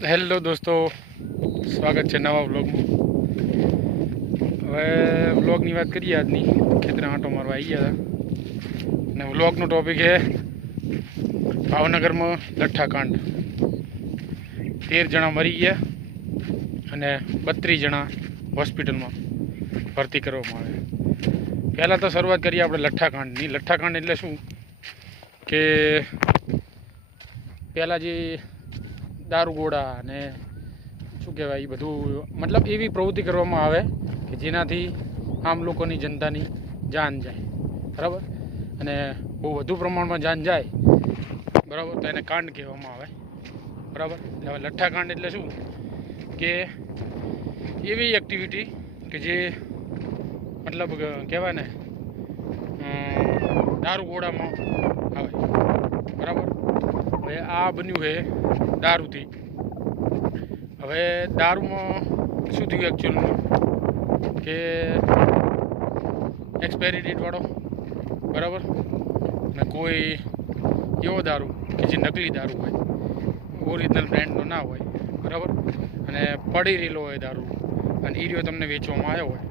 Hello દોસ્તો, સ્વાગત છે નવા વ્લોગમાં. હવે વ્લોગની વાત કરીએ. આજની ખેતરે આંટો મારવા આવી ગયા હતા અને વ્લોગનો ટોપિક છે ભાવનગરમાં લઠ્ઠાકાંડ. 13 જણા મરી ગયા અને 32 જણા હોસ્પિટલમાં ભરતી કરવામાં આવ્યા. પહેલાં તો શરૂઆત કરીએ આપણે લઠ્ઠાકાંડની. લઠ્ઠાકાંડ એટલે શું કે પહેલાં જે દારૂગોળા અને શું કહેવાય એ બધું, મતલબ એવી પ્રવૃત્તિ કરવામાં આવે કે જેનાથી આમ લોકોની જનતાની જાન જાય, બરાબર, અને બહુ વધુ પ્રમાણમાં જાન જાય, બરાબર, તો એને કાંડ કહેવામાં આવે, બરાબર. હવે લઠ્ઠાકાંડ એટલે શું કે એવી એક્ટિવિટી કે જે મતલબ કહેવાય ને દારૂગોળામાં આવે, બરાબર. હવે આ બન્યું છે દારૂથી. હવે દારૂમાં શું થયું એકચ્યુઅલમાં કે એક્સપાયરી ડેટવાળો, બરાબર, ને કોઈ એવો દારૂ કે જે નકલી દારૂ હોય, ઓરિજિનલ બ્રાન્ડનો ના હોય, બરાબર, અને પડી રહેલો હોય દારૂ, અને એ રહ્યો તમને વેચવામાં આવ્યો હોય,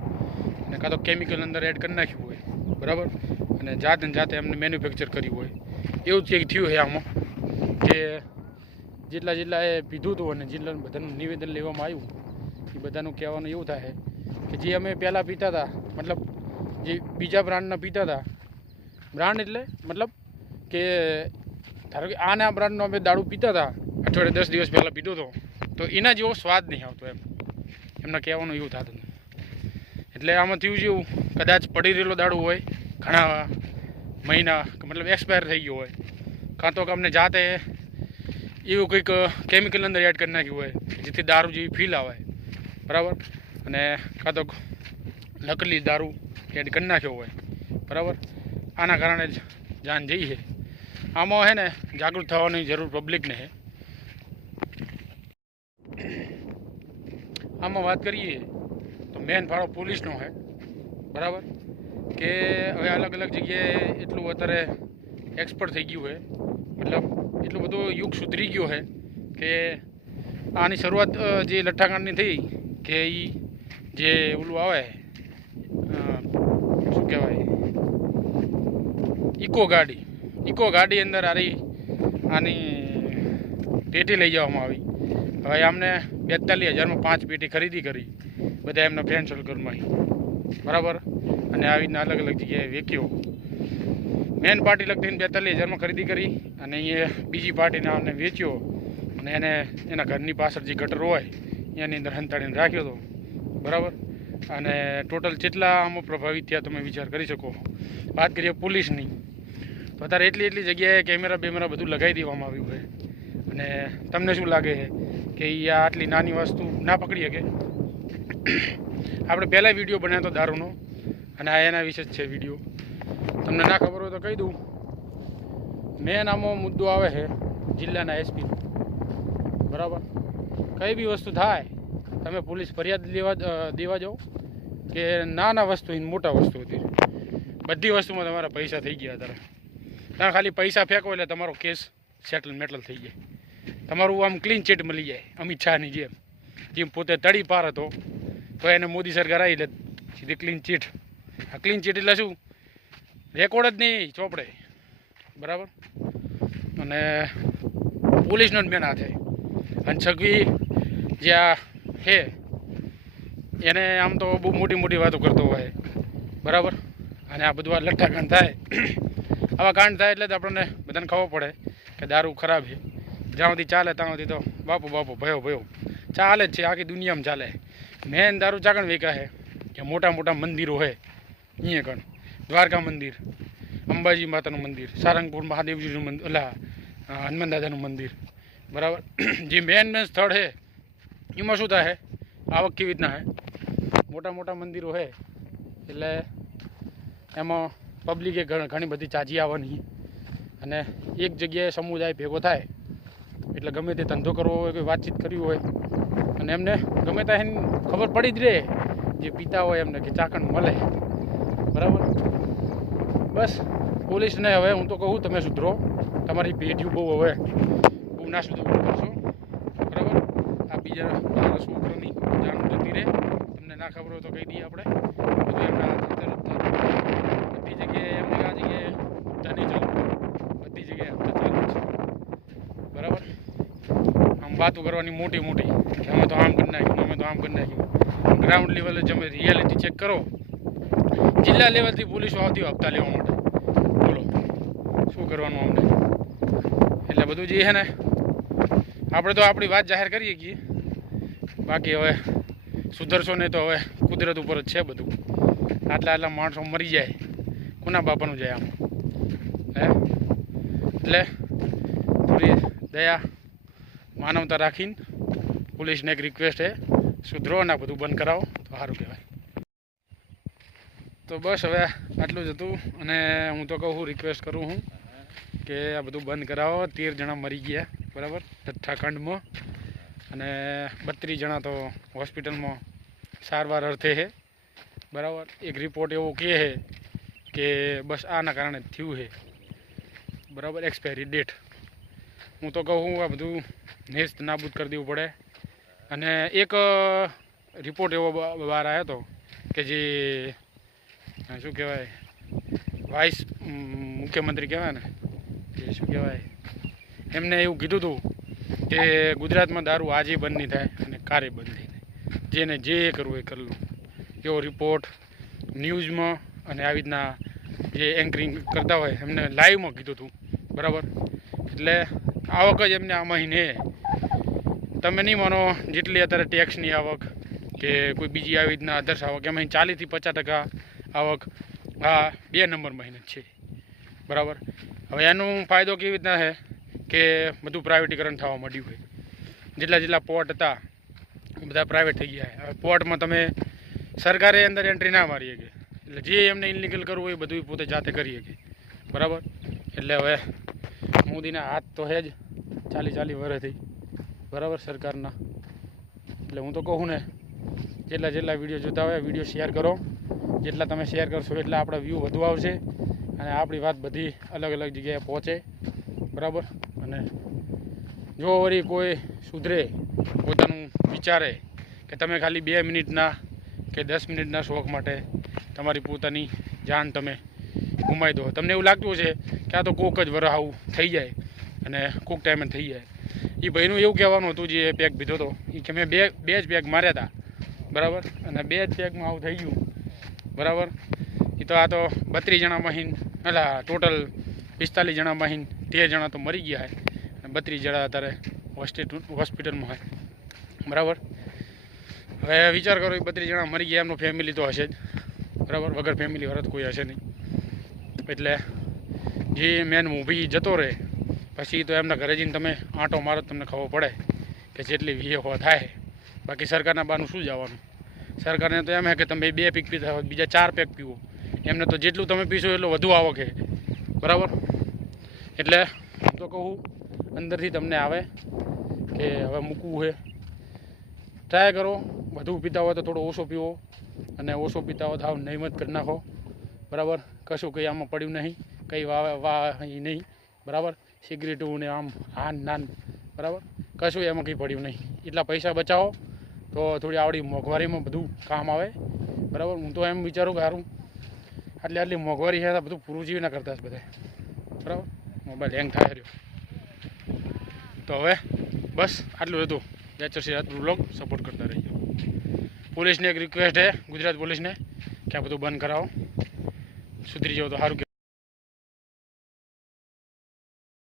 અને કાં તો કેમિકલ અંદર એડ કરી નાખ્યું હોય, બરાબર, અને જાતે એમને મેન્યુફેક્ચર કર્યું હોય. એવું જ કંઈક થયું છે આમાં કે જેટલા એ પીધું હતું અને જેટલા બધાનું નિવેદન લેવામાં આવ્યું એ બધાનું કહેવાનું એવું થાય કે જે અમે પહેલાં પીતા હતા, મતલબ જે બીજા બ્રાન્ડના પીતા હતા, બ્રાન્ડ એટલે મતલબ કે ધારો કે આના બ્રાન્ડનો અમે દારૂ પીતા હતા, અઠવાડિયે 10 દિવસ પહેલાં પીધો હતો, તો એના જેવો સ્વાદ નહીં આવતો એમના કહેવાનું એવું થતું. એટલે આમાં થયું જેવું, કદાચ પડી રહેલો દારૂ હોય ઘણા મહિના, મતલબ એક્સપાયર થઈ ગયો હોય, કાં તો અમને જાતે એવું કંઈક કેમિકલ અંદર એડ કરી નાખ્યું હોય જેથી દારૂ જેવી ફીલ આવે, બરાબર, અને કાં તો નકલી દારૂ એડ કરી નાખ્યો હોય, બરાબર. આના કારણે જ જાન જઈ છે. આમાં છે ને જાગૃત થવાની જરૂર પબ્લિકને છે. આમાં વાત કરીએ તો મેન ફાળો પોલીસનો છે, બરાબર, કે હવે અલગ અલગ જગ્યાએ એટલું અત્યારે એક્સપર્ટ થઈ ગયું છે, મતલબ એટલું બધું યુગ સુધરી ગયો છે કે આની શરૂઆત જે લઠ્ઠાકાંડની થઈ કે એ જે ઓલું આવે શું કહેવાય ઇકો ગાડી અંદર આની પેટી લઈ જવામાં આવી. હવે અમને 42,000માં 5 પેટી ખરીદી કરી બધા એમના ફ્રેન્ડ સર્કલમાં, બરાબર, અને આવી રીતના અલગ અલગ જગ્યાએ વેચ્યો. મેન પાર્ટી લગતીને 42,000માં ખરીદી કરી અને એ બીજી પાર્ટીને અમને વેચ્યો અને એને એના ઘરની પાછળ જે ગટર હોય એની અંદર હંતાડીને રાખ્યો હતો, બરાબર. અને ટોટલ જેટલા આમાં પ્રભાવિત થયા તમે વિચાર કરી શકો. વાત કરીએ પોલીસની તો અત્યારે એટલી જગ્યાએ કેમેરા બધું લગાવી દેવામાં આવ્યું છે. અને તમને શું લાગે છે કે એ આટલી નાની વસ્તુ ના પકડી શકે? આપણે પહેલાં વિડીયો બનાવ્યો હતો દારૂનો, અને આ એના વિશે જ છે વિડીયો. તમને ના ખબર હોય તો કહી દઉં. મેન આમાં મુદ્દો આવે છે જિલ્લાના એસપી, બરાબર. કઈ બી વસ્તુ થાય તમે પોલીસ ફરિયાદ દેવા જાઓ કે નાના વસ્તુ મોટા વસ્તુ હતી, બધી વસ્તુમાં તમારા પૈસા થઈ ગયા. અત્યારે તમે ખાલી પૈસા ફેંકો એટલે તમારો કેસ મેટલ થઈ જાય, તમારું આમ ક્લીન ચીટ મળી જાય. અમિત શાહની જેમ પોતે તડી પાર હતો તો એને મોદી સરકાર આવી એટલે સીધી ક્લીન ચીટ. આ ક્લીન ચીટ એટલે શું? રેકોર્ડ જ નહીં ચોપડે, બરાબર. અને પોલીસનો જ મેન હાથે. અને છગવી જે આ છે એને આમ તો બહુ મોટી વાતો કરતો હોય, બરાબર. અને આ બધું આ લઠ્ઠાકાંડ થાય, આવા કાંડ થાય એટલે જ આપણને બધાને ખબર પડે કે દારૂ ખરાબ છે. જ્યાં સુધી ચાલે ત્યાં સુધી તો બાપુ ભયો ચાલે જ છે, આખી દુનિયામાં ચાલે. મેન દારૂ ચાકણ વેચા છે કે મોટા મંદિરો હોય, અહીંયા કણ દ્વારકા મંદિર, અંબાજી માતાનું મંદિર, સારંગપુર મહાદેવજીનું મંદિર, ઓલા હનુમાન દાદાનું મંદિર, બરાબર. જે મેન સ્થળ છે એમાં શું થાય આવક કેવી રીતના છે? મોટા મંદિરો છે એટલે એમાં પબ્લિકે ઘણી બધી ચાજી આવવાની, અને એક જગ્યાએ સમુદાય ભેગો થાય એટલે ગમે તે ધંધો કરવો હોય, કોઈ વાતચીત કરવી હોય, અને એમને ગમે ત્યાં ખબર પડી જ રહે જે પીતા હોય એમને કે ચાકણ મળે, બરાબર. બસ પોલીસને હવે હું તો કહું તમે સુધરો, તમારી પેઢીઓ બહુ ના સુધરવું કરશો, બરાબર. આ બીજા બધા છોકરાની જાણ જતી રહે. તમને ના ખબર હોય તો કહી દઈએ આપણે બધું એમના બધી જગ્યાએ એમની આ જગ્યાએ હપ્તા નહીં ચાલુ, બધી જગ્યાએ હપ્તા ચાલુ છે. બરાબર, આમ વાતો કરવાની મોટી મોટી કે અમે તો આમ કરી નાખ્યું, અમે તો આમ કરી નાખ્યું. ગ્રાઉન્ડ લેવલે તમે રિયાલિટી ચેક કરો, જિલ્લા લેવલથી પોલીસો આવતી હોય હપ્તા લેવા માટે. બોલો શું કરવાનું અમને? એટલે બધું જે છે ને આપણે તો આપણી વાત જાહેર કરીએ છીએ, બાકી હવે સુધરશો નહીં તો હવે કુદરત ઉપર જ છે બધું. આટલા માણસો મરી જાય, કોના બાપાનું જાય આમ? હે એટલે થોડી દયા માનવતા રાખીને પોલીસને એક રિક્વેસ્ટ છે, સુધરો અને આ બધું બંધ કરાવો તો સારું કહેવાય. તો બસ હવે આટલું જ હતું. અને હું તો કહું રિક્વેસ્ટ કરું હું કે આ બધું બંધ કરાવો. 13 જણા મરી ગયા, બરાબર, હત્યાકાંડમાં, અને 32 જણા તો હોસ્પિટલમાં સારવાર અર્થે છે. બરાબર, એક રિપોર્ટ એવો કહે છે કે બસ આના કારણે જ થયું છે. બરાબર, એક્સપાયરી ડેટ. હું તો કહું આ બધું નેસ્ત નાબૂદ કરી દેવું પડે. અને એક રિપોર્ટ એવો બહાર આવ્યો હતો કે જે શું કહેવાય, વાઇસ મુખ્યમંત્રી કહેવાય ને, કે શું કહેવાય, એમને એવું કીધું હતું કે ગુજરાતમાં દારૂ આજે બંધ નહીં થાય અને કારે બંધ નહીં થાય, જેને જે કરવું એ કરી લો. એવો રિપોર્ટ ન્યૂઝમાં અને આવી રીતના જે એન્કરિંગ કરતા હોય એમને લાઈવમાં કીધું હતું. બરાબર, એટલે આવક જ એમને આ મહિને તમે નહીં માનો જેટલી અત્યારે ટેક્સની આવક કે કોઈ બીજી આવી રીતના અધર્સ આવક, એમાં 40 થી 50% આવક આ 2 નંબર મહિને જ છે. બરાબર, હવે એનો ફાયદો કેવી રીતના છે કે બધું પ્રાઇવેટીકરણ થવા માંડ્યું હોય. જેટલા પોર્ટ હતા બધા પ્રાઇવેટ થઈ ગયા. હવે પોર્ટમાં તમે સરકારે અંદર એન્ટ્રી ના મારી શકે, એટલે જે એમને ઇનલીગલ કરવું હોય એ બધું પોતે જાતે કરી શકે. બરાબર, એટલે હવે મોદીના હાથ તો છે જ 40 વર્ષથી, બરાબર, સરકારના. એટલે હું તો કહું ને, જેટલા વિડીયો જોતા હોય વિડીયો શેર કરો. જેટલા તમે શેર કરશો એટલા આપણા વ્યૂ વધુ આવશે અને આપણી વાત બધી અલગ અલગ જગ્યાએ પહોંચે. બરાબર, અને જો વળી કોઈ સુધરે, પોતાનું વિચારે કે તમે ખાલી 2 મિનિટના કે 10 મિનિટના શોખ માટે તમારી પોતાની જાન તમે ગુમાવી દો. તમને એવું લાગતું છે કે આ તો કોક જ વરસ આવું થઈ જાય અને કોક ટાઈમે થઈ જાય. એ ભાઈનું એવું કહેવાનું હતું જે પેક પીધો હતો, એ કે મેં બે જ પેક માર્યા હતા. બરાબર, અને 2 જ પેકમાં આવું થઈ ગયું. બરાબર, એ તો આ તો 32 જણામાં એટલે ટોટલ 45 જણામાં 13 જણા તો મરી ગયા છે અને 32 જણા અત્યારે હોસ્પિટલમાં હોય. બરાબર, હવે વિચાર કરો, 32 જણા મરી ગયા, એમનું ફેમિલી તો હશે જ. બરાબર, વગર ફેમિલી વાળા કોઈ હશે નહીં. એટલે જે મેન મૂવી જતો રહે પછી તો એમના ઘરે જઈને તમે આંટો મારો તમને ખબર પડે કે જેટલી વીએ થાય. બાકી સરકારના બાનું શું જવાનું? સરકારને તો એમ છે કે તમે 2 પેક પીતા હોય, બીજા 4 પેક પીવો. એમને તો જેટલું તમે પીશો એટલું વધુ આવક છે. બરાબર, એટલે હું તો કહું અંદરથી તમને આવે કે હવે મૂકવું છે, ટ્રાય કરો. વધુ પીતા હોય તો થોડો ઓછો પીવો, અને ઓછો પીતા હોય તો આવ નહીમત કરી નાખો. બરાબર, કશું કંઈ આમાં પડ્યું નહીં, કંઈ વાહ નહીં. બરાબર, સિગરેટું ને આમ નાન, બરાબર, કશું એમાં કંઈ પડ્યું નહીં. એટલા પૈસા બચાવો તો થોડી આવડી મોંઘવારીમાં બધું કામ આવે. બરાબર, હું તો એમ વિચારું કે સારું આટલી મોંઘવારી છે બધું પૂરું જીવી ના કરતા બધા. બરાબર, મોબાઈલ હેંગ થાય રહ્યો. તો હવે બસ આટલું હતું. નેચર આટલું બ્લોગ સપોર્ટ કરતા રહીજો. પોલીસને એક રિક્વેસ્ટ છે, ગુજરાત પોલીસને, કે આ બધું બંધ કરાવો, સુધરી જાવ તો સારું.